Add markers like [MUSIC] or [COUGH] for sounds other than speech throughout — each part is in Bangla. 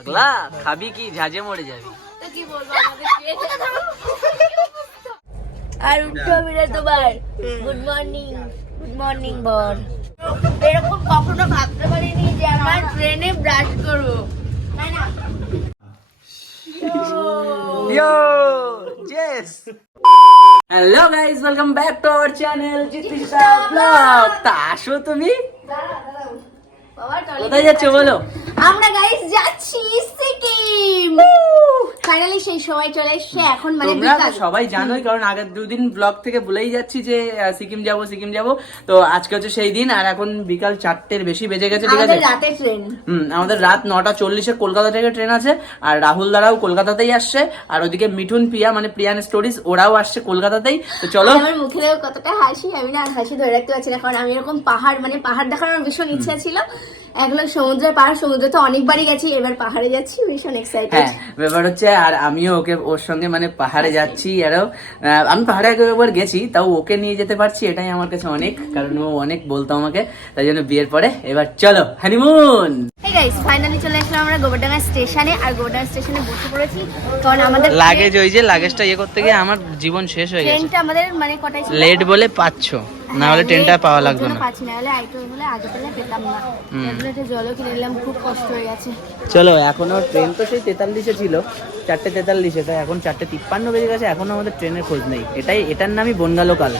পাগলা খাবি কি? ঝাঁঝে মরে যাবি। আর উঠতে হবে না তোমার। গুড মর্নিং গুড মর্নিং বর। এরকম কখনো ভাবতে পারিনি যে আমার ট্রেনে ব্রাশ করব। তাই না? Yo JS hello guys welcome back to our channel Jitisha blog তা আসো তুমি। কোথায় যাচ্ছ বলো? আমরা গাইস যাচ্ছি সিকিম। ফাইনালি সেই সময় চলে এসেছে এখন মানে বিকাল। সবাই জানোই কারণ আগের দুদিন ব্লগ থেকে বলেই যাচ্ছি যে সিকিম যাব সিকিম যাব। তো আজকে হচ্ছে সেই দিন আর এখন বিকাল চারটের বেশি বেজে গেছে ঠিক আছে? আমাদের রাতে ট্রেন হুম আমাদের রাত নটা চল্লিশে কলকাতা থেকে ট্রেন আছে আর রাহুল দারাও কলকাতাতেই আসছে আর ওদিকে মিঠুন প্রিয়া মানে প্রিয়ান স্টোরিজ ওরাও আসছে কলকাতাতেই। তো চলো। আমার মুখে কতটা হাসি আমি না হাসি ধরে রাখতে পারছি না কারণ আমি এরকম পাহাড় মানে পাহাড় দেখার আমার ভীষণ ইচ্ছা ছিল। একলো সমুদ্রের পাহাড় সমুদ্রে তো অনেকবারই গেছি এবার পাহাড়ে যাচ্ছি ভীষণ এক্সাইটেড হ্যাঁ ব্যাপার হচ্ছে আর আমিও ওকে ওর সঙ্গে মানে পাহাড়ে যাচ্ছি আরও আমি পাহাড়ে একবার গেছি তাও ওকে নিয়ে যেতে পারছি এটাই আমার কাছে অনেক কারণ ও অনেক বলতো আমাকে তাই জন্য বিয়ের পরে এবার চলো হানিমুন গাইস ফাইনালি চলে আসলাম আমরা গোবরডাঙ্গা স্টেশনে আর গোবরডাঙ্গা স্টেশনে বসে পড়েছি কারণ আমাদের লাগেজ ওই যে লাগেজটা ইয়ে করতে গিয়ে আমার জীবন শেষ হয়ে গেছে। ট্রেনটা আমাদের মানে কটায় লেট বলে পাচ্ছ না হলে ট্রেনটা পাওয়া লাগবে না। পাচ্ছি না হলে আইটো হলে আগে পেলে পেতাম না। জলও কিনে নিলাম খুব কষ্ট হয়ে গেছে। চলো এখনও ট্রেন তো সেই তেতাল্লিশে ছিল চারটে তেতাল্লিশে তাই এখন চারটে তিপ্পান্ন বেজে গেছে এখনও আমাদের ট্রেনের খোঁজ নেই। এটাই এটার নামই বনগা লোকাল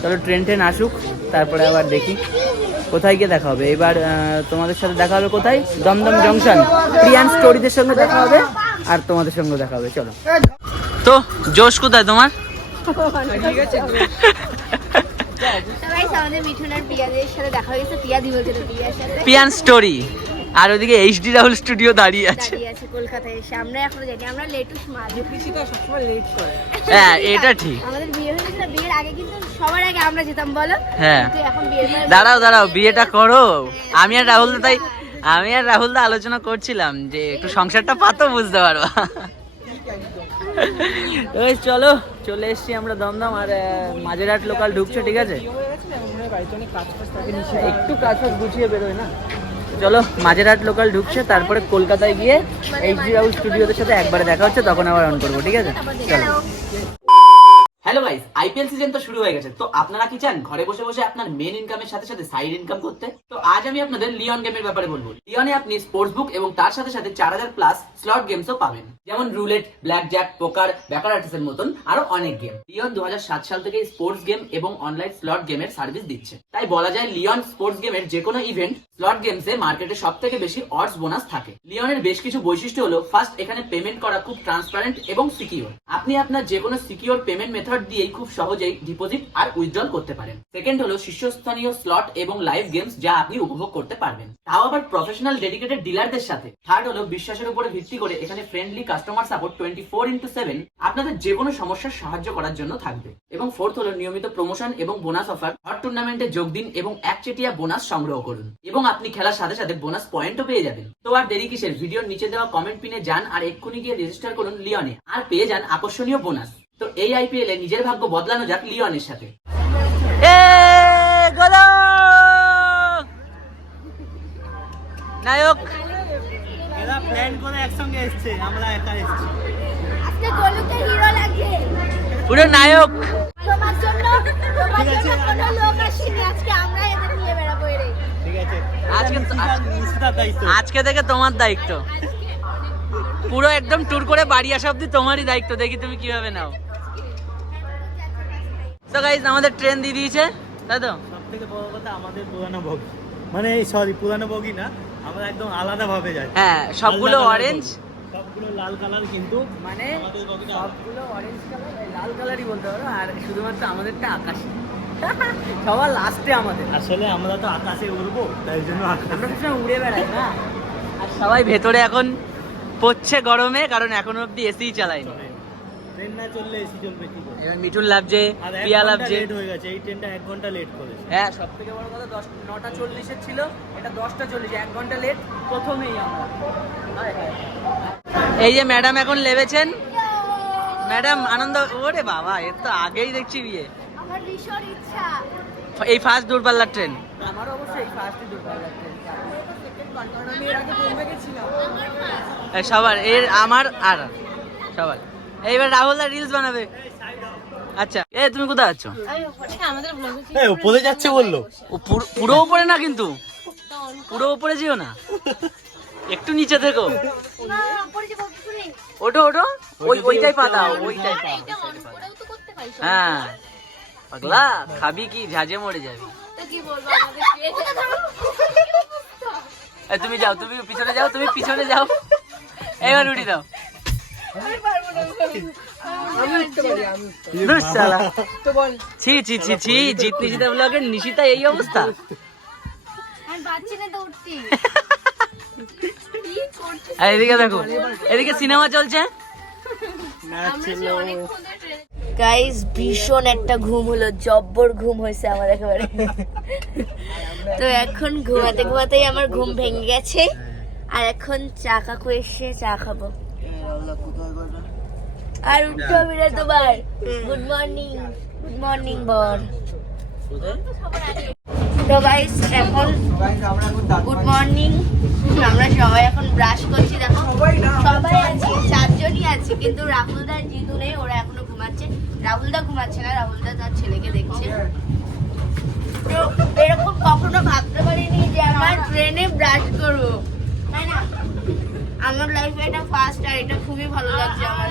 চলো ট্রেন ট্রেন আসুক তারপরে আবার দেখি কোথায় গিয়ে দেখা হবে। এবার তোমাদের সাথে দেখা হবে কোথায়? দমদম জংশন। প্রিয়ান স্টোরিদের সঙ্গে দেখা হবে আর তোমাদের সঙ্গে দেখা হবে। চলো। তো জোশ কোথায় তোমার? তো গাইস আমাদের মিঠুন আর পিয়াদের সাথে দেখা গেছে পিয়া দি বলছিল পিয়ার সাথে প্রিয়ান স্টোরি। আর ওদিকে এইচডি রাহুল স্টুডিও দাঁড়িয়ে আছে। হ্যাঁ এটা ঠিক। হ্যাঁ। দাঁড়াও দাঁড়াও, বিয়েটা করো। আমি আর রাহুল দা তাই আমি আর রাহুল দা আলোচনা করছিলাম যে একটু সংসারটা পাতো, বুঝতে পারবা। চলো, চলে এসছি আমরা দমদম, আর মাঝেরহাট লোকাল ঢুকছে, ঠিক আছে? একটু কাজ ফাজ গুছিয়ে বেরোয় না? চলো, মাঝেরহাট লোকাল ঢুকছে, তারপরে কলকাতায় গিয়ে এইচ জি রাহুল স্টুডিওদের সাথে একবারে দেখা হচ্ছে, তখন আবার অন করব, ঠিক আছে? চলো। হ্যালো গাইস আইপিএল সিজন তো শুরু হয়ে গেছে। তো আপনারা কি চান? ঘরে বসে বসে আপনার মেন ইনকামের সাথে সাথে সাইড ইনকাম করতে? তো আজ আমি আপনাদের লিওন গেমের ব্যাপারে বলব। লিওনে আপনি স্পোর্টস বুক এবং তার সাথে সাথে চার হাজার প্লাস স্লট গেমসও পাবেন। যেমন রুলেট ব্ল্যাক জ্যাক পোকার ব্যাকারাটিস এর মতন আরও অনেক গেম লিওন দু সাল থেকে স্পোর্টস গেম এবং অনলাইন স্লট গেমের সার্ভিস দিচ্ছে। তাই বলা যায় লিওন স্পোর্টস গেমের যে কোনো ইভেন্ট স্লট গেমসে মার্কেটে সব থেকে বেশি অর্ডস বোনাস থাকে। লিওনের বেশ কিছু বৈশিষ্ট্য হলো ফার্স্ট এখানে পেমেন্ট করা খুব ট্রান্সপারেন্ট এবং সিকিউর আপনি আপনার যে কোনো সিকিউর পেমেন্ট মেথড দিয়েই খুব সহজেই ডিপোজিট আর উইথড্রল করতে পারেন। সেকেন্ড হলো শীর্ষস্থানীয় স্লট এবং লাইভ গেমস যা আপনি উপভোগ করতে পারবেন। তাও আবার প্রফেশনাল ডেডিকেটেড ডিলারদের সাথে। থার্ড হলো বিশ্বাসের উপরে ভিত্তি করে এখানে friendly customer support twenty four into seven আপনাদের যে কোনো সমস্যার সাহায্য করার জন্য থাকবে। এবং ফোর্থ হলো নিয়মিত প্রমোশন এবং বোনাস অফার হট টুর্নামেন্টে যোগ দিন এবং একচেটিয়া বোনাস সংগ্রহ করুন। এবং আপনি খেলার সাথে সাথে বোনাস পয়েন্টও পেয়ে যাবেন। তো আর দেরি কিসের? ভিডিওর নিচে দেওয়া কমেন্ট পিনে যান আর এক্ষুনি গিয়ে রেজিস্টার করুন লিওনে। আর পেয়ে যান আকর্ষণীয় বোনাস তো এই আইপিএল এ নিজের ভাগ্য বদলানো যাক লিওনের সাথে। নায়ক। এরা প্ল্যান করে একসঙ্গে এসছে আমরা একা এসছি। আজকে গোলুকে হিরো লাগছে পুরো নায়ক। তোমার জন্য ঠিক আছে, কোনো লোক আসেনি আজকে আমরা এদের নিয়ে বেড়াবো এরে ঠিক আছে আজকে দায়িত্ব। আজকে থেকে তোমার দায়িত্ব। পুরো একদম ট্যুর করে বাড়ি আসা অব্দি তোমারই দায়িত্ব দেখি তুমি কীভাবে নাও। তো গাইজ আমাদের ট্রেন দিয়ে দিয়েছে তাই তো? সব থেকে বড় কথা আমাদের পুরানো বগি। মানে এই সরি পুরানো বগি না আমরা একদম আলাদা ভাবে যাই। হ্যাঁ সবগুলো অরেঞ্জ সবগুলো লাল কালার কিন্তু মানে সবগুলো অরেঞ্জ কালার লাল কালারই বলতে পারো আর শুধুমাত্র আমাদেরটা আকাশি। [LAUGHS] সবার লাস্টে আমাদের। আসলে আমরা তো আকাশে উড়বো তাই জন্য আমরা সবসময় উড়ে বেড়াই না? আর সবাই ভেতরে এখন পড়ছে গরমে কারণ এখনও অব্দি এসিই চালাই চলে ট্রেন না চললে এসি চলবে কি করে? এবার মিঠুন লাভছে পিয়া লেট হয়ে গেছে এই ট্রেনটা এক ঘণ্টা লেট করেছে। হ্যাঁ সব থেকে বড় কথা দশ নটা চল্লিশের ছিল এটা দশটা চল্লিশ এক ঘণ্টা লেট প্রথমেই আমরা। হায়। এই যে ম্যাডাম এখন লেবেছেন। ম্যাডাম আনন্দ ওরে বাবা এর তো আগেই দেখছি বিয়ে। আমার ভীষণ ইচ্ছা। এই ফার্স্ট দূরপাল্লার ট্রেন আমার অবশ্যই এই ফার্স্টই দূরপাল্লার ট্রেন সবার এর আমার আর সবার। এইবার রাহুল দা রিলস বানাবে। আচ্ছা এ তুমি কোথায় আছো? এই উপরে যাচ্ছে বলল। পুরো- পুরো উপরে না কিন্তু? পুরো উপরে যেও না। একটু নিচে থেকো। ওঠো ওঠো। ওই ওইটাই পাতা ওইটাই হ্যাঁ। পাগলা খাবি কি? ঝাঁঝে মরে যাবি। তুমি যাও তুমি পিছনে যাও তুমি পিছনে যাও। এবার উঠি দাও। ছি ছি ছি ছি জিত নিশিতা ব্লগের নিশিতা এই অবস্থা। এদিকে দেখো এদিকে সিনেমা চলছে। গাইস ভীষণ একটা ঘুম হলো জব্বর ঘুম হয়েছে আমার একেবারে। তো এখন ঘুমাতে ঘুমাতেই আমার ঘুম ভেঙে গেছে। আর এখন চা কাকু এসে চা খাব। আর উঠতে হবে না তোমার। গুড মর্নিং গুড মর্নিং বর। তো গাইস এখন গুড মর্নিং আমরা সবাই এখন ব্রাশ করছি দেখো। সবাই আছি চারজনই আছি কিন্তু রাহুলদা আর জিতু নেই ওরা এখনও ঘুমাচ্ছে। রাহুলদা ঘুমাচ্ছে না রাহুলদা তার ছেলেকে দেখছে। তো এরকম কখনো ভাবতে পারিনি যে আমার ট্রেনে ব্রাশ করব। তাই না? আমার লাইফে এটা ফার্স্ট আর এটা খুবই ভালো লাগছে আমার।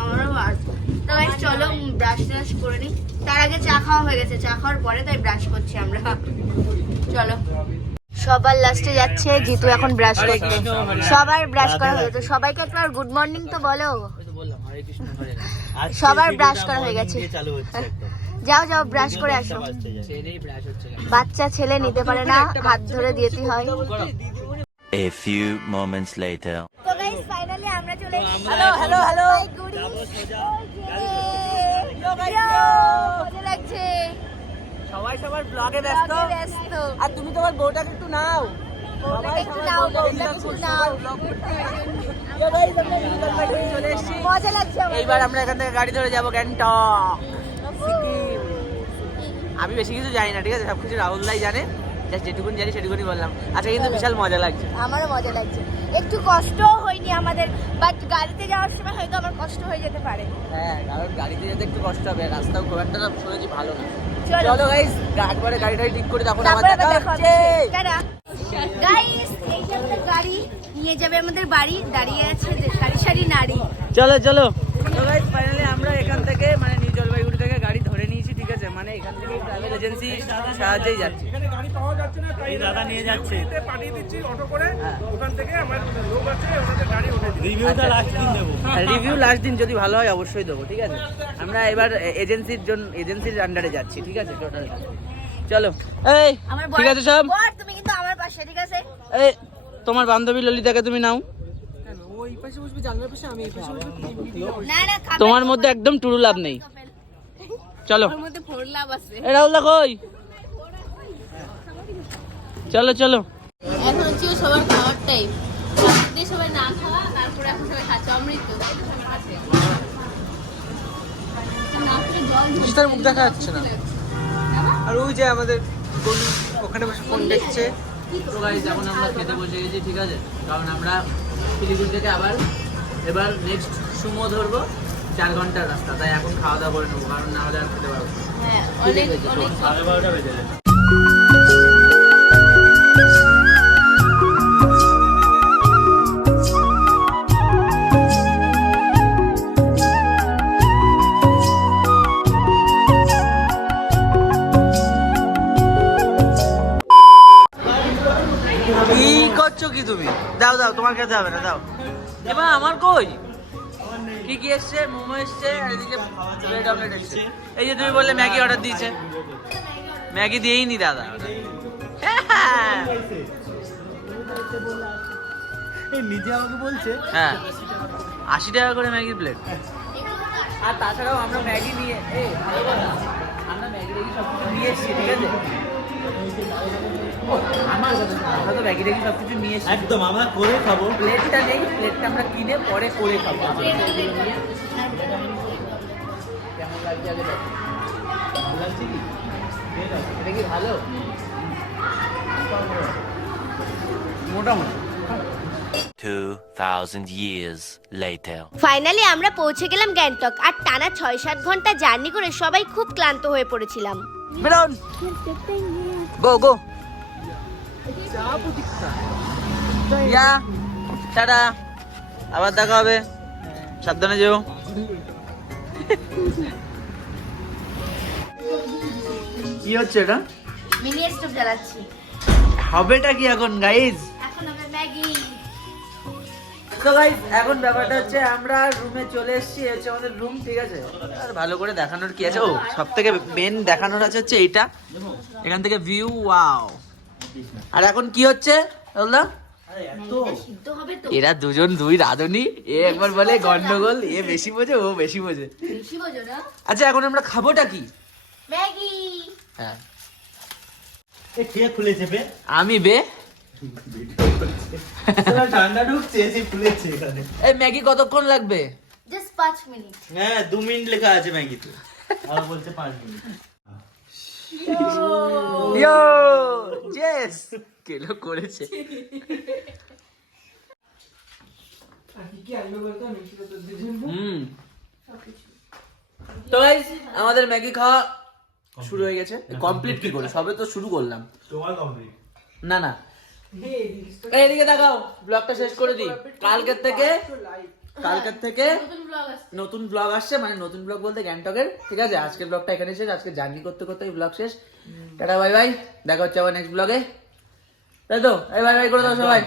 আমারও ফার্স্ট তো চলো ব্রাশ ট্রাশ করে নিই তার আগে চা খাওয়া হয়ে গেছে। চা খাওয়ার পরে তাই ব্রাশ করছি আমরা। চলো। সবার লাস্টে যাচ্ছে। জিতু এখন ব্রাশ করতে রাম। সবার ব্রাশ করা হয়ে তো সবাইকে একবার গুড মর্নিং তো বলো। সবার ব্রাশ করা হয়ে গেছে। দিয়ে চালু হচ্ছে একদম। যাও যাও ব্রাশ করে আসো। বাচ্চা ছেলে নিতে পারে না। হাত ধরে দিতে হয়। A few moments later. তো গাইস ফাইনালি আমরা চলে হ্যালো হ্যালো হ্যালো মজা লাগছে। সবাই সবার ব্লগে ব্যস্ত। আর তুমি তোমার বউটাকে একটু নাও। বউটাকে একটু নাও, বউটাকে একটু নাও। চলে এসেছি। মজা লাগছে আমার। এইবার আমরা এখান থেকে গাড়ি ধরে যাব গ্যাংটক। আমি বেশি কিছু জানি না ঠিক আছে? সব কিছু রাহুল দাই জানে। জাস্ট যেটুকুনি জানি সেটুকুনি বললাম। আচ্ছা কিন্তু বিশাল মজা লাগছে। আমারও মজা লাগছে। একটু কষ্ট হয়নি আমাদের বাট গাড়িতে যাওয়ার সময় হয়তো আমার কষ্ট হয়ে যেতে পারে। হ্যাঁ কারণ গাড়িতে যেতে একটু কষ্ট হবে রাস্তাও খুব একটা না শুনেছি ভালো না। চলো। গাইস একবারে গাড়ি ঠিক করে তখন আবার দেখা হচ্ছে। গাইস এইটা আমাদের গাড়ি নিয়ে যাবে আমাদের বাড়ি দাঁড়িয়ে আছে সারি সারি নারী। চলো চলো। তো গাইস ফাইনালি আমরা এখান থেকে মানে নিউ জলপাইগুড়ি থেকে গাড়ি ধরে নিয়েছি ঠিক আছে? মানে এখান থেকে ট্রাভেল এজেন্সি সাহায্যেই যাচ্ছি। এই দাদা নিয়ে যাচ্ছে। পাঠিয়ে দিচ্ছি অটো করে হ্যাঁ। ওখান থেকে আমার লোক আছে ওনাদের গাড়ি উঠে রিভিউটা আচ্ছা। লাস্ট দিন দেবো। রিভিউ লাস্ট দিন যদি ভালো হয় অবশ্যই দেবো ঠিক আছে? আমরা এবার এজেন্সির জন্য এজেন্সির আন্ডারে যাচ্ছি ঠিক আছে? টোটাল চলো। এই ঠিক আছে সব? তুমি কিন্তু আমার পাশে ঠিক আছে? এই তোমার বান্ধবী ললিতাকে তুমি নাও। না না খাবে তোমার মধ্যে একদম টুরু লাভ নেই। চলো। ওর মধ্যে ফোর লাভ আছে। এ রাহুল দা কই? চলো চলো। এখন হচ্ছে সবার খাওয়ার টাইম সবাই না খাওয়া তারপরে এখন সবাই খাচ্ছে অমৃত। তার মুখ দেখা যাচ্ছে না। আর ওই যে আমাদের ওখানে বসে ফোন দেখছে। তো এখন আমরা খেতে বসে গেছি ঠিক আছে? কারণ আমরা শিলিগুড়ি থেকে আবার এবার নেক্সট সুমো ধরবো। চার ঘণ্টার রাস্তা তাই এখন খাওয়া দাওয়া করে নেব কারণ না হলে আর খেতে পারব হ্যাঁ অনেক অনেক সাড়ে বারোটা বেজে তোমার খেতে হবে না দাও এবার আমার কই? কি কি এসছে? মোমো এসছে এদিকে ব্রেড অমলেট এসছে। এই যে তুমি বললে ম্যাগি অর্ডার দিয়েছে। ম্যাগি দিয়েই নি দাদা নিজে আমাকে বলছে। হ্যাঁ। আশি টাকা করে ম্যাগির প্লেট আর তাছাড়াও আমরা ম্যাগি নিয়ে আমরা ম্যাগি সব কিছু নিয়ে এসেছি ঠিক আছে? আমার কথা শোনো, আমরা তো ম্যাগি রেগি সব কিছু নিয়ে এসেছি। একদম আমরা করে খাব। প্লেটটা নেই প্লেটটা আমরা কিনে পরে করে খাব। কেমন লাগছে আগে ভালো লাগছে কি? এটা কি ভালো? মোটামুটি। 2,000 years later. ফাইনালি আমরা পৌঁছে গেলাম গ্যাংটক আর টানা ছয় সাত ঘণ্টা জার্নি করে সবাই খুব ক্লান্ত হয়ে পড়েছিলাম। বেরোন গো গো ইয়া টাটা। আবার দেখা হবে। সাবধানে যেও। কি হচ্ছে এটা? Mini stove জ্বালাচ্ছি। হবেটা কি এখন গাইজ এখন হবে ম্যাগি। তো গাইজ এখন ব্যাপারটা হচ্ছে আমরা রুমে চলে এসেছি হচ্ছে আমাদের রুম ঠিক আছে? আর ভালো করে দেখানোর কি আছে? ও সব থেকে মেন দেখানোর আছে হচ্ছে এইটা। এখান থেকে ভিউ ওয়াও আর এখন কি হচ্ছে বলদা সিদ্ধ হবে তো। এরা দুজন দুই রাধুনি এ একবার বলে গন্ডগোল এ বেশি বোঝে ও বেশি বোঝে। আচ্ছা এখন আমরা খাবোটা কি? হ্যাঁ। এ কে খুলেছে বে? আমি বে। এই ম্যাগি কতক্ষণ লাগবে? Just minute. হ্যাঁ দু মিনিট লেখা আছে ম্যাগিতে। আর বলছে পাঁচ মিনিট। ইয়ো জেস কেলো করেছে হুম তো আমাদের ম্যাগি খাওয়া শুরু হয়ে গেছে কমপ্লিট কি করে সবে তো শুরু করলাম তোমার কমপ্লিট না না এই, এদিকে দেখাও ব্লগটা শেষ করে দিই কালকের থেকে কালকের থেকে নতুন ব্লগ আসছে। নতুন ব্লগ আসছে মানে নতুন ব্লগ বলতে গ্যাংটকের ঠিক আছে? আজকে ব্লগটা এখানে শেষ আজকে জার্নি করতে করতে ব্লগ শেষ। টাটা বাই বাই দেখা হচ্ছে আবার নেক্সট ব্লগে তাই তো? এই বাই বাই করে দাও সবাই।